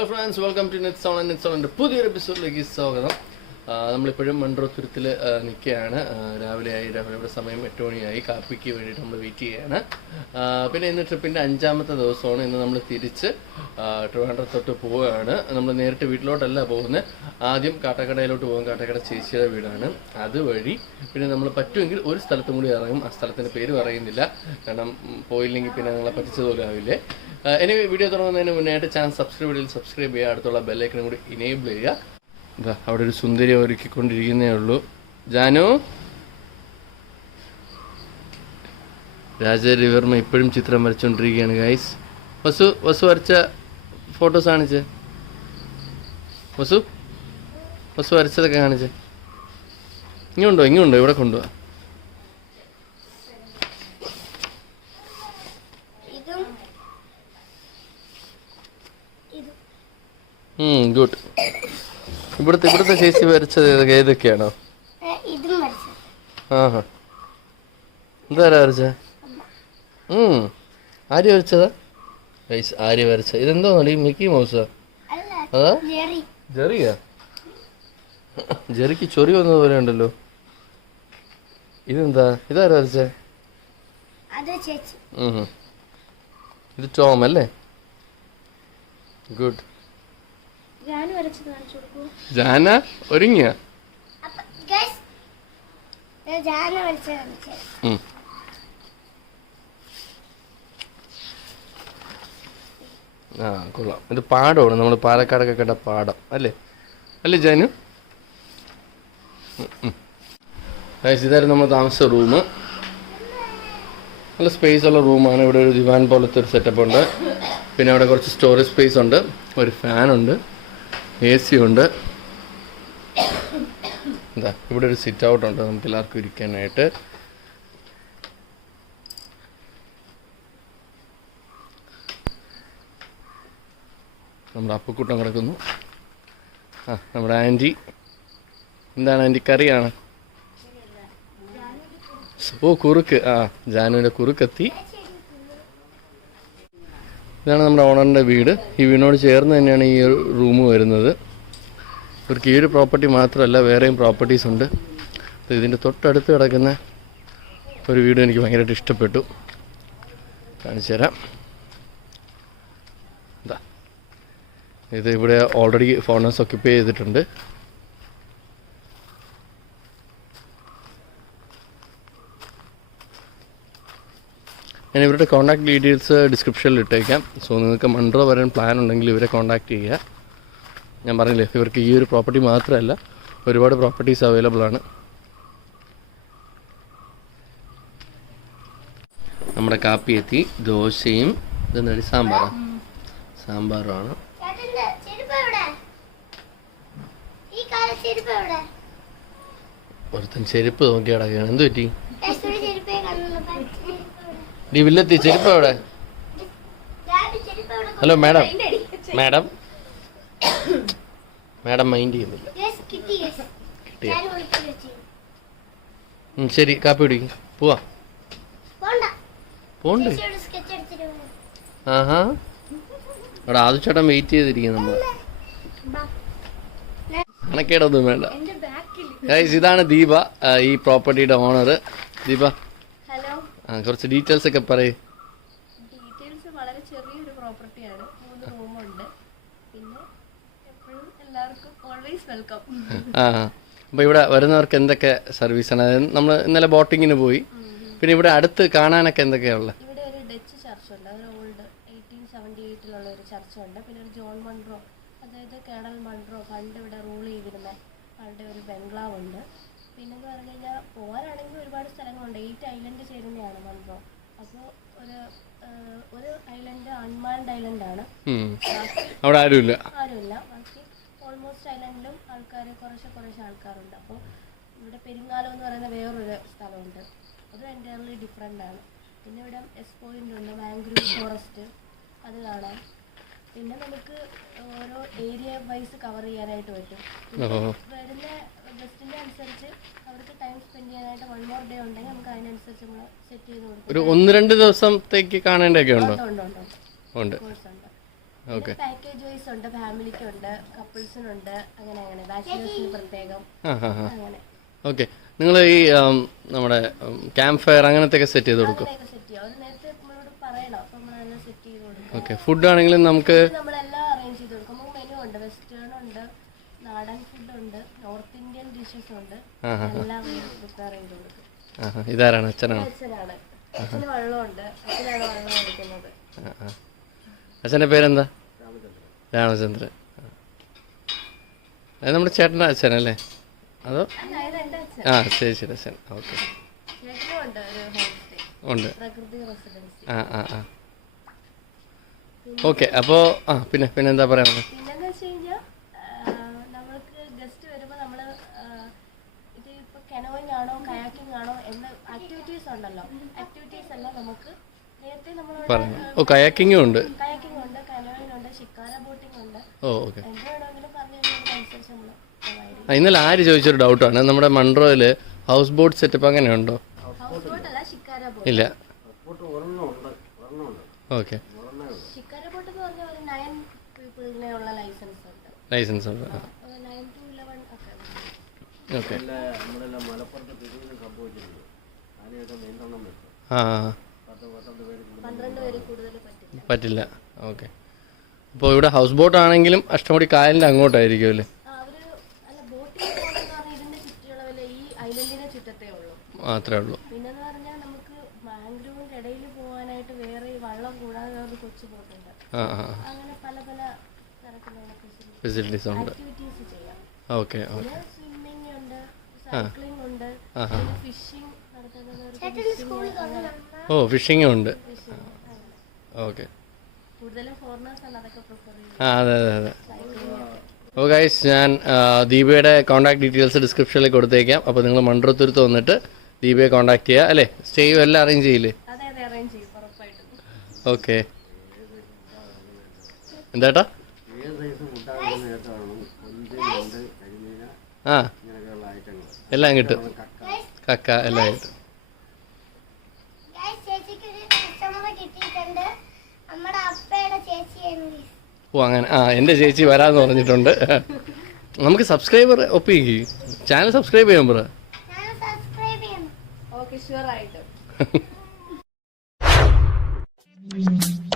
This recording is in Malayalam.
Hello friends welcome to net zone net സോണിന്റെ പുതിയൊരു എപ്പിസോഡിലേക്ക് സ്വാഗതം. നമ്മളിപ്പോഴും മൺട്രോത്തുരത്തിൽ നിൽക്കുകയാണ്. രാവിലെ ആയി രാവിലെ സമയം എട്ട് മണിയായി. കാപ്പിക്ക് വേണ്ടിയിട്ട് നമ്മൾ വെയിറ്റ് ചെയ്യുകയാണ്. പിന്നെ ഇന്ന് ട്രിപ്പിന്റെ അഞ്ചാമത്തെ ദിവസമാണ്. ഇന്ന് നമ്മൾ തിരിച്ച് ട്രിവാൻഡ്രത്തോട്ട് പോവുകയാണ്. നമ്മൾ നേരിട്ട് വീട്ടിലോട്ടല്ല പോകുന്നത്. ആദ്യം കാട്ടക്കടയിലോട്ട് പോകും. കാട്ടക്കട ചേച്ചിയുടെ വീടാണ്. അതുവഴി പിന്നെ നമ്മൾ പറ്റുമെങ്കിൽ ഒരു സ്ഥലത്തും കൂടി ഇറങ്ങും. ആ സ്ഥലത്തിന്റെ പേര് പറയുന്നില്ല. കാരണം പോയില്ലെങ്കിൽ പിന്നെ നിങ്ങളെ പറ്റിച്ചതുപോലെ ആവില്ലേ. ഇനി വീഡിയോ തുടങ്ങുന്നതിന് മുന്നേ ചാനൽ സബ്സ്ക്രൈബ് ചെയ്ത് സബ്സ്ക്രൈബ് ചെയ്യുക. അടുത്തുള്ള ബെല്ലൈക്കനും കൂടി ഇനേബിൾ ചെയ്യുക. ഇതാ അവിടെ ഒരു സുന്ദരി ഒരുക്കിക്കൊണ്ടിരിക്കുന്നേ ഉള്ളൂ. ജാനു? രാജരവിവർമ്മ ഇപ്പോഴും ചിത്രം വരച്ചുകൊണ്ടിരിക്കുകയാണ് ഗൈസ് വസു വസു വരച്ച ഫോട്ടോസ് കാണിച്ച്. വസു? വസു വരച്ചതൊക്കെ കാണിച്ച്. ഇങ്ങുണ്ടോ? ഇങ്ങുണ്ടോ? ഇവിടെ കൊണ്ടുപോവാ ഗുഡ് ഇവിടുത്തെ ഇവിടുത്തെ ചേച്ചി വരച്ചത് ഏതൊക്കെ ഏതൊക്കെയാണോ? ആഹാ. എന്താരാ വരച്ച? ആര് വരച്ചതാ? ഗൈസ് ആര്യ വരച്ച ഇതെന്തോ ഈ മിക്കി മൗസാ? അതാ? ജെറി. ജെറിയാ? ജെറിക്ക് ചൊറി വന്നത് പോലെ ഉണ്ടല്ലോ. ഇതെന്താ? ഇതാരാ വരച്ചേ? ഇത് ടോം അല്ലേ? ഗുഡ് ഞാൻ വരച്ചത് കാണിച്ചു കൊടുക്കൂ ജാന ഒരുങ്ങിയ. ആ കൊള്ളാം. ഇത് പാടമാണ് നമ്മൾ പാലക്കാടൊക്കെ കണ്ട പാടം അല്ലേ? അല്ലേ ജാനു. ഇതായിരുന്നു നമ്മൾ താമസിച്ച റൂം നല്ല സ്പേസ് ഉള്ള റൂമാണ് ഇവിടെ ഒരു ദിവാൻ പോലത്തെ ഒരു സെറ്റപ്പ് ഉണ്ട്. പിന്നെ അവിടെ കുറച്ച് സ്റ്റോറേജ് സ്പേസ് ഉണ്ട്. ഒരു ഫാനുണ്ട് എ സി ഉണ്ട് എന്താ ഇവിടെ ഒരു സിറ്റ് ഔട്ട് ഉണ്ട്. നമുക്ക് എല്ലാവർക്കും ഇരിക്കാനായിട്ട്. നമ്മുടെ അപ്പക്കൂട്ടം കിടക്കുന്നു. ആ നമ്മുടെ ആന്റി. എന്താണ് ആന്റി കറിയാണ്? ഓ കുറുക്ക്. ആ ജാനുവിന്റെ കുറുക്കെത്തി. ഇതാണ് നമ്മുടെ ഓണറിന്റെ വീട്. ഈ വീടിനോട് ചേർന്ന് തന്നെയാണ് ഈ റൂം വരുന്നത്. ഇവർക്ക് ഈ ഒരു പ്രോപ്പർട്ടി മാത്രമല്ല വേറെയും പ്രോപ്പർട്ടീസ് ഉണ്ട്. ഇതിന്റെ തൊട്ടടുത്ത് കിടക്കുന്ന ഒരു വീട് എനിക്ക് ഭയങ്കരമായിട്ട് ഇഷ്ടപ്പെട്ടു. കാണിച്ചു തരാം. ഇത് ഇവിടെ ഓൾറെഡി ഫോണേഴ്സ് ഒക്യുപ്പൈ ചെയ്തിട്ടുണ്ട്. ഞാൻ ഇവരുടെ കോൺടാക്ട് ഡീറ്റെയിൽസ് ഡിസ്ക്രിപ്ഷനിൽ ഇട്ടേക്കാം. സോ നിങ്ങൾക്ക് മൺട്രോ വരാൻ പ്ലാൻ ഉണ്ടെങ്കിൽ ഇവരെ കോൺടാക്ട് ചെയ്യുക. ഞാൻ പറഞ്ഞില്ലേ ഇവർക്ക് ഈ ഒരു പ്രോപ്പർട്ടി മാത്രമല്ല ഒരുപാട് പ്രോപ്പർട്ടീസ് അവൈലബിൾ ആണ്. നമ്മുടെ കാപ്പി എത്തി. ദോശയും ഇതെന്താണ് സാമ്പാറാണ് സാമ്പാറുമാണ്. ഒരുത്തൻ ചെരുപ്പ് നോക്കി കിടക്കുകയാണ് എന്ത് പറ്റി ഗൈസ് ഒരു ചെരുപ്പേ കാണുന്നുള്ളൂ ഡി വില്ലെത്തി ചെരുപ്പ് എവിടെ? Hello madam. Madam. Madam mind ചെയ്യുന്നില്ല. കിട്ടിയ? ശരി കാപ്പി കുടിക്കും. പോവാ. പോണ്ട. ആഹാ. അവിടെ ആദ്യ ചേട്ടൻ വെയിറ്റ് ചെയ്തിരിക്കും നമ്മൾ. കണക്കേടൊന്നും വേണ്ട. ഇതാണ് ദീപ ഈ പ്രോപ്പർട്ടിയുടെ ഓണർ ദീപ ആ കുറച്ച് ഡീറ്റെയിൽസ് ഒക്കെ പറയ്. ഡീറ്റെയിൽസ് വളരെ ചെറിയൊരു പ്രോപ്പർട്ടിയാണ് മൂന്ന് റൂമുണ്ട് പിന്നെ എപ്പോഴും എല്ലാവർക്കും ഓൾവേസ് വെൽക്കം ആ അപ്പോൾ ഇവിടെ വരുന്നവർക്ക് എന്തൊക്കെ സർവീസാണ് അതായത് നമ്മൾ ഇന്നലെ ബോട്ടിങ്ങിന് പോയി. പിന്നെ ഇവിടെ അടുത്ത് കാണാനൊക്കെ എന്തൊക്കെയാണുള്ളത് ഇവിടെ ഒരു ഡച്ച് ചർച്ച് ഉണ്ട്. ഒരു ഓൾഡ് എയ്റ്റീൻ സെവന്റി എയ്റ്റിലുള്ള ഒരു ചർച്ച് ഉണ്ട്. പിന്നെ ഒരു ജോൺ മൺട്രോ അതായത് കേണൽ മൺട്രോ പണ്ട് ഇവിടെ റൂൾ ചെയ്തിരുന്ന. പണ്ട് ഒരു ബംഗ്ലാവ് ഉണ്ട് പിന്നെന്ന് പറഞ്ഞു കഴിഞ്ഞാൽ പോകാനാണെങ്കിൽ ഒരുപാട് സ്ഥലങ്ങളുണ്ട്. എയ്റ്റ് ഐലൻഡ് ചേരുന്നതാണ് മൺട്രോ അപ്പോൾ ഒരു ഒരു ഐലൻഡ് അൺമാൻഡ് ഐലൻഡാണ് ഉം. അവിടെ ആരുമില്ല. ആരുമില്ല. ബാക്കി ഓൾമോസ്റ്റ് ഐലൻഡിലും ആൾക്കാർ കുറേശ്ശെ കുറേശ്ശെ ആൾക്കാരുണ്ട്. അപ്പോൾ ഇവിടെ പെരിങ്ങാലം എന്ന് പറയുന്ന വേറൊരു സ്ഥലമുണ്ട്. അത് എന്റയർലി ഡിഫറെന്റ് ആണ്. പിന്നെ ഇവിടെ എസ് പോയിന്റ് ഉണ്ട്. മാംഗ്രൂവ് ഫോറസ്റ്റ് അത് കാണാം. പിന്നെ നമുക്ക് ഓരോ ഏരിയ വൈസ് കവർ ചെയ്യാനായിട്ട് പറ്റും. വരുന്ന ഗസ്റ്റിന്റെ അനുസരിച്ച് അവർക്ക് ടൈം സ്പെൻഡ് ചെയ്യാനായിട്ട് വൺ മോർ ഡേ ഉണ്ടെങ്കിൽ നമുക്ക് അതിനനുസരിച്ച് നമ്മൾ സെറ്റ് ചെയ്ത് കൊടുക്കും. ഒരു ഒന്ന് രണ്ട് ദിവസത്തേക്ക് കാണേണ്ടതൊക്കെ ഉണ്ടോ? ഉണ്ട് ഉണ്ട് ഉണ്ട്. ഉണ്ട്. ഉണ്ട്. ഓക്കെ പാക്കേജ് വൈസ് ഉണ്ട് ഫാമിലിക്കുണ്ട് കപ്പിൾസിനുണ്ട് അങ്ങനെ അങ്ങനെ. ബാച്ചിലേഴ്സിന് പ്രത്യേകം. അങ്ങനെ. ഓക്കെ നിങ്ങൾ ഈ നമ്മുടെ ക്യാമ്പ് ഫയർ അങ്ങനത്തെ ഒക്കെ സെറ്റ് ചെയ്ത് കൊടുക്കും അങ്ങനെയൊക്കെ സെറ്റ് ചെയ്യും അത് നേരത്തെ നമ്മളോട് പറയണം അപ്പൊ നമ്മളതെല്ലാം സെറ്റ് ചെയ്ത് കൊടുക്കും ഓക്കെ ഫുഡ് ആണെങ്കിലും നമുക്ക് നമ്മളെല്ലാം അറേഞ്ച് ചെയ്ത് കൊടുക്കും. നമുക്ക് മെനു ഉണ്ട് വെസ്റ്റേൺ ഉണ്ട് നാടൻ ഫുഡ് ഉണ്ട് നോർത്ത് ഇന്ത്യൻ ഡിഷസ് ഉണ്ട്. എല്ലാം പ്രിപ്പയർ ചെയ്ത് കൊടുക്കും. ആ ഹാ ഇതാരാണ്? അച്ഛനാണ്? അച്ഛനാണ്. അച്ഛന് വെള്ളമുണ്ട്. അച്ഛനാണ് വെള്ളം കൊടുക്കുന്നത് ആ ആ അച്ഛന്റെ പേരെന്താ? രാമചന്ദ്രൻ. അത് നമ്മുടെ ചേട്ടന്റെ അച്ഛനല്ലേ? അതോ? ആ ശരി ശരി അച്ഛൻ. ഓക്കെ. ഉണ്ട് ആ ആ ആ. ഓക്കെ അപ്പോ ആ പിന്നെ പിന്നെ എന്താ പറയാ പിന്നെന്ന് വെച്ച് കഴിഞ്ഞാൽ നമ്മൾക്ക് ഗസ്റ്റ് വരുമ്പോൾ നമ്മൾ ഇത് ഇപ്പോൾ കനോയിങ് ആണോ കയാക്കിംഗ് ആണോ എന്ന ആക്ടിവിറ്റീസ് ഉണ്ടല്ലോ. ആക്ടിവിറ്റീസ് എല്ലാം നമുക്ക് നേരത്തെ നമ്മളോട് പറഞ്ഞു. ഓ കയാക്കിങ്ങും ഉണ്ട്. കയാക്കിംഗ് ഉണ്ട് കനോയിങ് ഉണ്ട് ഷിക്കാര ബോട്ടിംഗ് ഉണ്ട്. Oh okay. എന്ത് വേണമെങ്കിലും പറഞ്ഞു കഴിഞ്ഞാൽ നമ്മൾ പ്രൊവൈഡ് ചെയ്യും. ആ, ഇന്നലെ ആര് ചോദിച്ചൊരു ഡൗട്ടാണ്. നമ്മുടെ മൺട്രോയിൽ ഹൗസ് ബോട്ട് സെറ്റപ്പ് അങ്ങനെയുണ്ടോ? ഹൗസ് ബോട്ട് അല്ല ഷിക്കാര ബോട്ട് ഇല്ല. ഓക്കെ ഷിക്കാര ബോട്ട് എന്ന് പറഞ്ഞാൽ ഒരു നയൻ ലൈസൻസ് ഉണ്ട്. ലൈസൻസ് ഉണ്ട്. നയൻ ടു ഇലവൻ ഒക്കെ ഓക്കെ ആ പന്ത്രണ്ട് പേര് കൂടുതൽ പറ്റില്ല. പറ്റില്ല. ഓക്കെ അപ്പോൾ ഇവിടെ ഹൗസ് ബോട്ട് ആണെങ്കിലും അഷ്ടമുടി കായലിന്റെ അങ്ങോട്ടായിരിക്കും അല്ലേ? അവർ അല്ല ബോട്ടിൽ പോകണമെന്ന് പറഞ്ഞാൽ ഇതിന്റെ ഈ ഐലൻഡിനെ ചുറ്റത്തേ ഉള്ളൂ. മാത്രമേ ഉള്ളൂ. പിന്നെന്ന് പറഞ്ഞാൽ നമുക്ക് മാംഗ്രൂവിന്റെ ഇടയിൽ പോകാനായിട്ട് വേറെ ഈ വള്ളം കൂടാതെ വേറെ കൊച്ചു ബോട്ടുണ്ട് ആ ആ. അങ്ങനെ പല പല ഫെസിലിറ്റീസ് ഉണ്ട് ഓക്കെ ഓക്കെ ഓ ഉണ്ട് സൈക്ലിംഗ് ഉണ്ട് ഫിഷിംഗ് നടത്തുന്നവർക്ക് ഓ ഫിഷിംഗും ഉണ്ട്. ഓക്കെ കൂടുതലും ഫോറിനേഴ്സ് അതൊക്കെ പ്രിഫർ ആ അതെ അതെ അതെ. ഓ അപ്പോൾ ഗൈസ് ഞാൻ ദീപയുടെ കോൺടാക്ട് ഡീറ്റെയിൽസ് ഡിസ്ക്രിപ്ഷനിൽ കൊടുത്തേക്കാം. അപ്പോൾ നിങ്ങൾ മൺട്രോത്തുരുത്ത് വന്നിട്ട് ദീപയെ കോൺടാക്ട് ചെയ്യുക അല്ലേ? സ്റ്റേയും എല്ലാം അറേഞ്ച് ചെയ്യില്ലേ? അതെ അതെ അറേഞ്ച് ചെയ്യും ഉറപ്പായിട്ടും. ഓക്കെ എന്താട്ടാ ആ. എല്ലാം കിട്ടും. കക്ക. എല്ലാം കിട്ടും. ഓ അങ്ങനെ. ആ എന്റെ ചേച്ചി വരാമെന്ന് പറഞ്ഞിട്ടുണ്ട്. നമുക്ക് സബ്സ്ക്രൈബർ ഒപ്പിക്ക്. ചാനൽ സബ്സ്ക്രൈബ് ചെയ്യാൻ പറ ഓക്കെ ഷുവർ ആയിട്ടും.